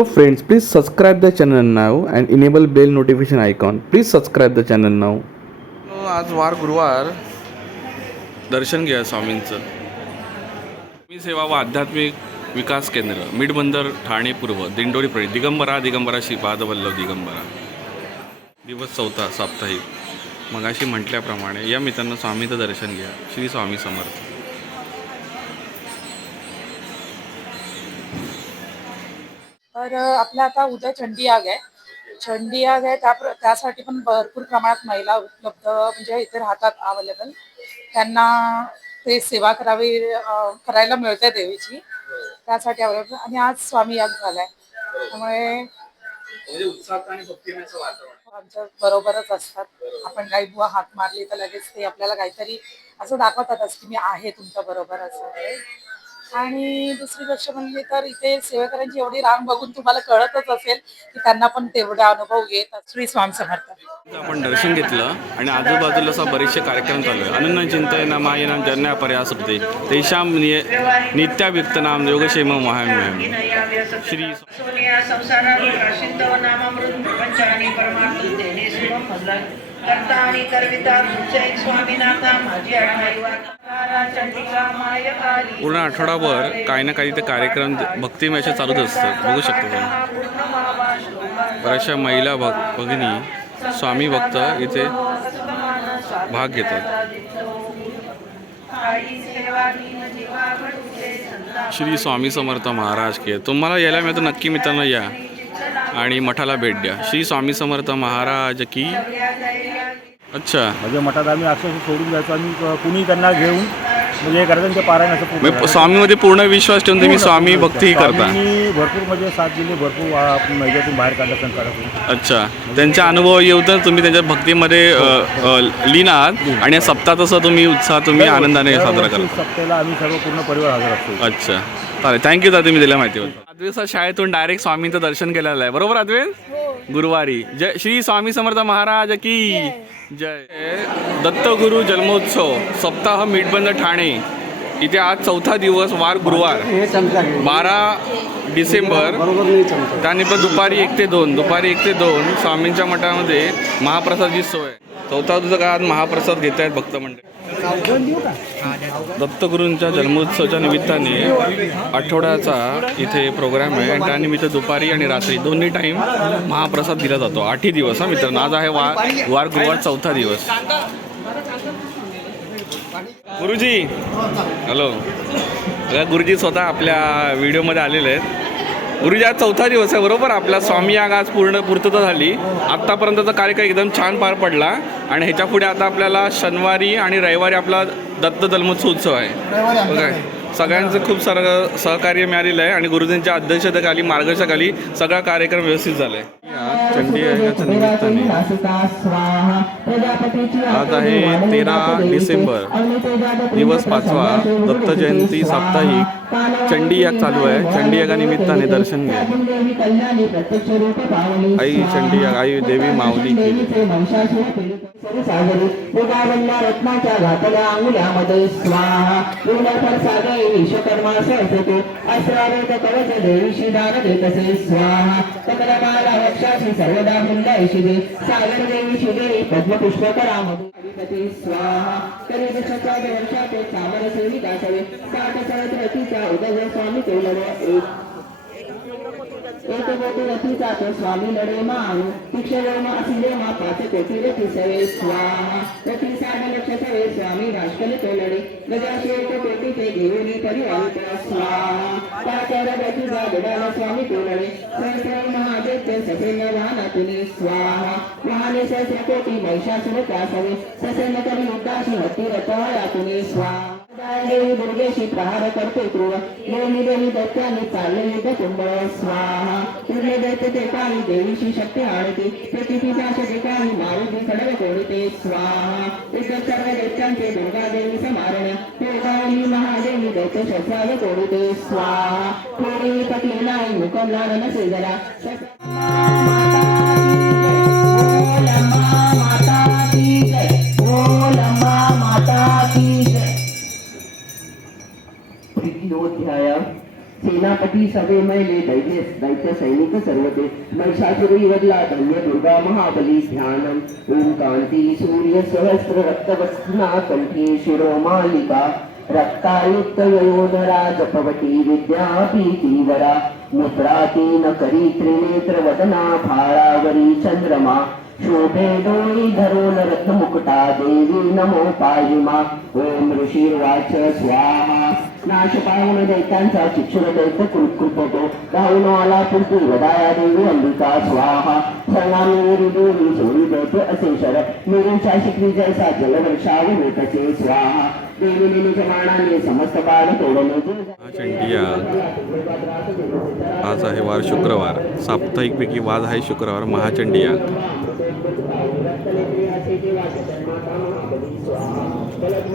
Hello friends, please subscribe the channel now and enable bell notification icon. Please subscribe the channel now. आज वार गुरुवार. दर्शन घ्या स्वामींचं. मी सेवा व आध्यात्मिक विकास केंद्र मिडबंदर ठाणे पूर्व दिंडोरी प्रणित दिगंबरा दिगंबरा श्री पादवल्लभ दिगंबरा. दिवस चौथा साप्ताहिक. मगाशी म्हटल्याप्रमाणे या मित्रांनो स्वामीचं दर्शन घ्या. श्री स्वामी समर्थ. तर अ, आपला आता उद्या चंडी याग आहे. चंडी याग आहे त्या त्यासाठी पण भरपूर प्रमाणात महिला उपलब्ध म्हणजे इथे राहतात अवेलेबल त्यांना ते सेवा करावी करायला मिळते देवीची. त्यासाठी अवेलेबल आणि आज स्वामी याग झालाय. त्यामुळे आमच्या बरोबरच असतात. आपण काही बुवा हात मारली तर लगेच ते आपल्याला काहीतरी असं दाखवतातच की मी आहे तुमच्या बरोबर असं. आणि दुसरी गोष्ट म्हणजे तर इथे सेवेकरांची एवढी रांग बघून तुम्हाला कळतच असेल की त्यांना पण तेवढा अनुभव येत श्री स्वामी समर्थ. आपण दर्शन घेतलं आणि आजूबाजूला असा बरेचसे कार्यक्रम चालू आहे. अनन्य चिंतन मायनाम जन्या पर्यास होते तेषाम नित्याव्यक्त नाम योगक्षेम महाम्यम श्री नामामृत कर्ता आणि करविता तुमचे स्वामीनाथा माझी पूर्ण आठवडाभर काही ना काही ते कार्यक्रम भक्तिमय चालूच असतात बघू शकतो बऱ्याचशा महिला भग भगिनी स्वामी भक्त इथे भाग घेतात. श्री स्वामी समर्थ महाराज के. तुम्हाला यायला मिळतं नक्की मित्रांनो या. आणि मठाला भेट द्या. श्री स्वामी समर्थ महाराज की. अच्छा. म्हणजे मठात आम्ही अक्षरशः सोडून जायचो. आणि कुणी त्यांना घेऊन म्हणजे हे करायचं ते पारायण असं पूर्ण म्हणजे स्वामीमध्ये पूर्ण विश्वास ठेवून तुम्ही स्वामी भक्ती करता. स्वामींनी भरपूर म्हणजे साथ दिली भरपूर आ, आपण ह्याच्यातून बाहेर काढलं संकटातून अच्छा. त्यांचा अनुभव येऊ तर तुम्ही त्यांच्या भक्तीमध्ये अ, अ, लीन आहात आणि या सप्ताह तसं तुम्ही उत्साह तुम्ही आनंदाने साजरा दरवर्षी करता. सप्त्याला आम्ही सर्व पूर्ण परिवार हजर असतो. अच्छा. चालेल. थँक्यू दादा तुम्ही दिल्या माहितीवर अद्वैत शाळेतून डायरेक्ट स्वामींचं दर्शन केलेलं आहे बरोबर अद्वैत गुरुवारी. जय श्री स्वामी समर्थ महाराज की जय. दत्तगुरु जन्मोत्सव सप्ताह मीटबंद ठाणे. इथे आज चौथा दिवस वार गुरुवार. बारा डिसेंबर. त्यानिमित्त दुपारी एक ते दोन दुपारी एक ते दोन स्वामींच्या मठामध्ये महाप्रसादची सोय. चौथा दिवस काळात महाप्रसाद घेत आहेत भक्त मंडळ. दत्तगुरूंच्या जन्मोत्सवाच्या निमित्ताने आठवड्याचा इथे प्रोग्राम आहे. आणि त्यानिमित्त दुपारी आणि रात्री दोन्ही टाईम महाप्रसाद दिला जातो. आठही दिवस हा मित्रांनो. आज आहे वा वार गुरुवार चौथा दिवस. गुरुजी. हॅलो गुरुजी स्वतः आपल्या व्हिडिओमध्ये आलेले आहेत. गुरुजी आज चौथा दिवस आहे बरोबर? आपला स्वामी याग आज पूर्ण पूर्तता झाली. आत्तापर्यंतचा कार्यक्रम एकदम छान पार पडला. आणि ह्याच्या पुढे आता आपल्याला शनिवारी आणि रविवारी आपला दत्त जन्मोत्सव उत्सव आहे बघा सगळ्यांचं खूप सारं सहकार्य मिळालेलं आहे आणि गुरुजींच्या अध्यक्षतेखाली मार्गदर्शनाखाली सगळा कार्यक्रम व्यवस्थित झाला आहे चंडी यागाच्या निमित्ताने. आज आहे तेरा डिसेंबर दिवस पाचवा दत्त जयंती साप्ताहिक. चंडी याग चालू आहे चंडी यागानिमित्ताने दर्शन घ्या आई चंडी याग आई देवी माऊली रत्नाच्या घातल्या अंगुल्यामध्ये स्वाहा सागे विश्वकर्मा सरस्वती अस्त्रावेद कवच देवीशी दान देतसे स्वाहा कमलमाला वक्षाशी सर्वदा मुंडाईशी दे सागर देवीशी दे पद्मपुष्पकरामध्ये अधिपती स्वाहा करी चामर साठ उदय स्वामी केवळ एक एक कोटी रथीचा तो स्वामी लढे मानू शिक्षण असिले मा पाच कोटी रथी सवे स्वाहा रथी साठ लक्ष सवे स्वामी राष्ट्रले तो लढे गजाशे एक कोटी ते घेऊन परिवारित स्वाहा पाचार रथी जागडाला स्वामी तो लढे सहस्र महादेव ससेन वाहनातुनी स्वाहा वाहने सहस्र कोटी महिषासुर सवे ससेन करी युद्धाशी हत्ती रथयातुनी स्वाहा देवी दुर्गेशी प्रहार करते क्रूर देवी देवी दत्ताने चालले युद्ध कुंभ स्वाहा पूर्णे दैत्य ते काळी देवीची शक्ती आणते प्रतिपिताच्या ठिकाणी मारुती खडक कोणते स्वाहा इतर सर्व दैत्यांचे दुर्गा तृतीयोध्याय सेनापती सभेमैले दैन्य दैत्य सैनिक सर्व ते महिषासुरी वदला धन्य दुर्गा महाबली ध्यानम ओम कांती सूर्य सहस्र रक्तवस्ना कंठी शिरो मालिका। रक्तायुक्त ययोधरा जपवती विद्यापीतीवरा मुद्रातीन करी त्रिनेत्र वदना भारावरी चंद्रमा। शोभे डोळी धरून रत्नमुकुटा देवी नमो पाहिमा ओम ऋषीर्वाच स्वाहा। नाश पाहून दैत्यांचा चिक्षुर दैत्य कृतकृपतो राहून आला पुरती वदाया देवी अंबिका स्वाहा सर्वांनी देवी सोडी दैत्य असे शर मेरूच्या शिखरी जैसा जलवर्षावर कसे स्वाहा देवी समस्त बाण तोडणे चंडिया आज आहे वार शुक्रवार. साप्ताहिकपैकी वाज आहे शुक्रवार महाचंडिया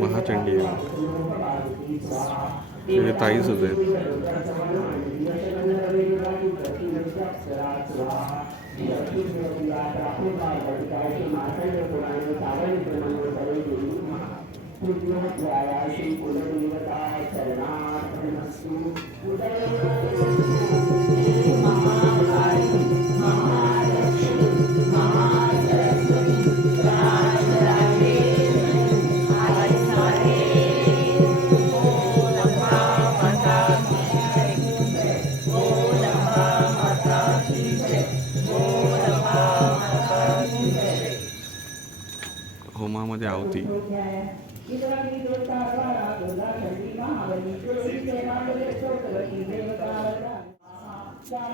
महाचंडी आहे ताईच होते. होमामध्ये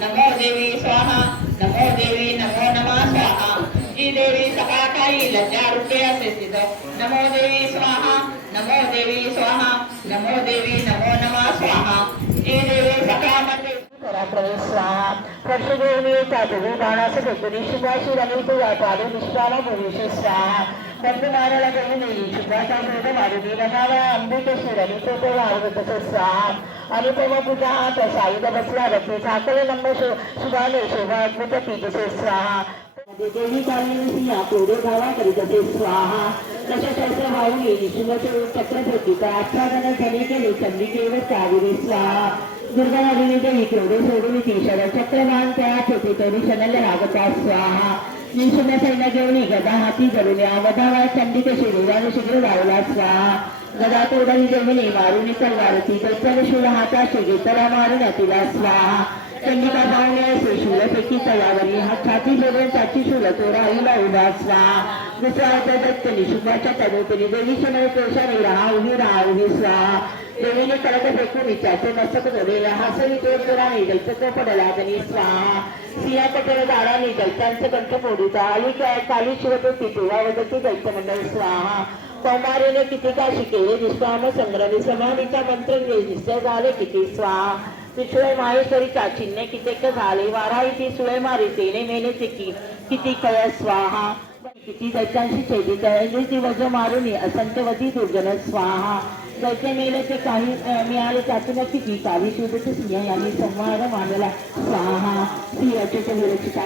नमो देवी स्वाहा नमो देवी नमो नमः स्वाहा जी देवी सकाळी लज्जा रूपे असे सिद्ध नमो देवी स्वाहा नमो देवी स्वाहा नमो देवी नमो नमः स्वाहा जी देवी ప్రవేశ స్వాహ పక్షదేవి తగు బాణాసు గుణేశుభాషి రమికు వ్యాపారు విశ్వాల గుణేశ స్వాహ బంధుమానుల గమని శుభాకాంక్షలు వారి దీనకాల స్వాహ तशा अद्भुत पीठसे स्वाहा देवी कालिंदी चक्र आच्छादन झाले केले स्वाहा दुर्गा नवीन देवी सोडून चक्रवान तरी स्वाहा. सैन्य घेऊन गदा हाती धरून या. वधावा कशी शिरोराने शिगर लावला. स्वाहा. गदा तोडली जमिनी मारून तलवारती. दैत्याने शूळ हाता शिगे तला मारून तिला स्वाहा. चंडिका पाहुणे असे शूलपैकी तलावरी हा छाती जोडून त्याची शूल तो उभा उभासवा दुसरा होता दत्त निशुभाच्या तनोतरी देवी शनय कोशाने राहा उभी राहा उभी स्वाहा देवीने करत फेकून विचारते मस्तक जोडलेला तो तोड जोराने तो पडला गणी स्वाहा सिया कटर दाराने दैत्यांचं कंठ फोडीचा आली काय काली शिवतो पितुवा वदती दैत्य मंडळ स्वाहा कौमारीने किती का शिकेले विश्वाम संग्रह समाधीचा मंत्र निश्चय झाले किती स्वाहा. सुळे माहेश्वरीचा चिन्हे कितेक झाले वाराई ती सुळे मारी तेने मेने की किती कळ स्वाहा किती दैत्यांशी छेदी कळली ती वज मारून असंख्यवती दुर्जन स्वाहा. दैत्य मेले ते काही मिळाले त्यातून किती. काही शुभच सिंह यांनी संवाद मानला स्वाहा. सिंहाचे विरचिता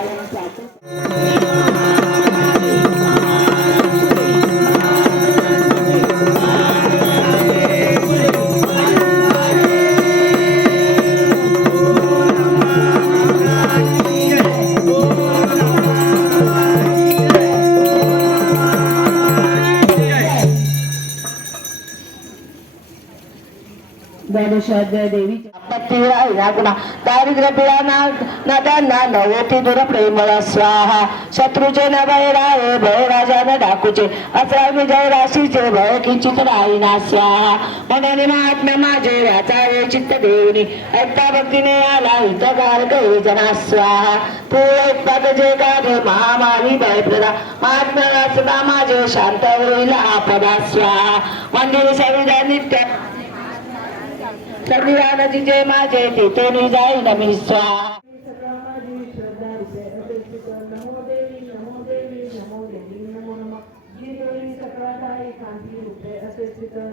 देवीची आपत्ती राहिला गुणा दारिद्र्य पिळा नद्यांना नवोती दूर प्रेमळ स्वाहा. शत्रूचे न न डाकूचे. असा विजय राशीचे भय किंचित स्वाहा. माझे वाचावे चित्त ऐकता भक्तीने आला हितकार कै जना स्वाहा. उत्पाद जे महामारी भयप्रदा. माझे शांत होईल आपदा स्वाहा. मंदिर सविधा नित्य સદિરાનજી જય માં જયતી તેની જાય નમી સ્વાહા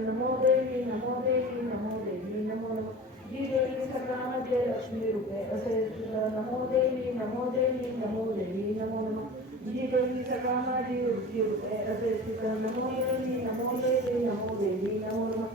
નમો દેવી નમો દેવી નમો દેવી નમો જી દેવી સકરામાં જય લક્ષ્મી રૂપે અસે નમો દેવી નમો દેવી નમો દેવી નમો નમો જી દેવી સકરામાં જી રૂપે અસે નમો દેવી નમો દેવી નમો દેવી નમો નમઃ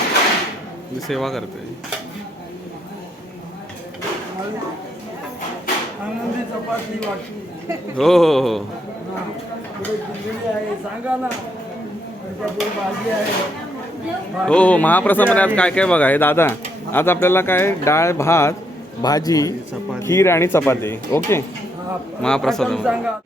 मी सेवा करते. आनंदी चपाती वाटली. हो हो हो. आहे आहे. हो हो महाप्रसादामध्ये आज काय काय बघा हे दादा आज आपल्याला काय डाळ भात भाजी खीर आणि चपाती. ओके? महाप्रसादामध्ये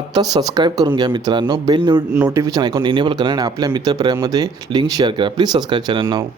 आत्ताच सबस्क्राईब करून घ्या मित्रांनो. Bell no notification icon enable करा आणि आपल्या मित्रपर्यामध्ये लिंक शेअर करा. Please subscribe channel now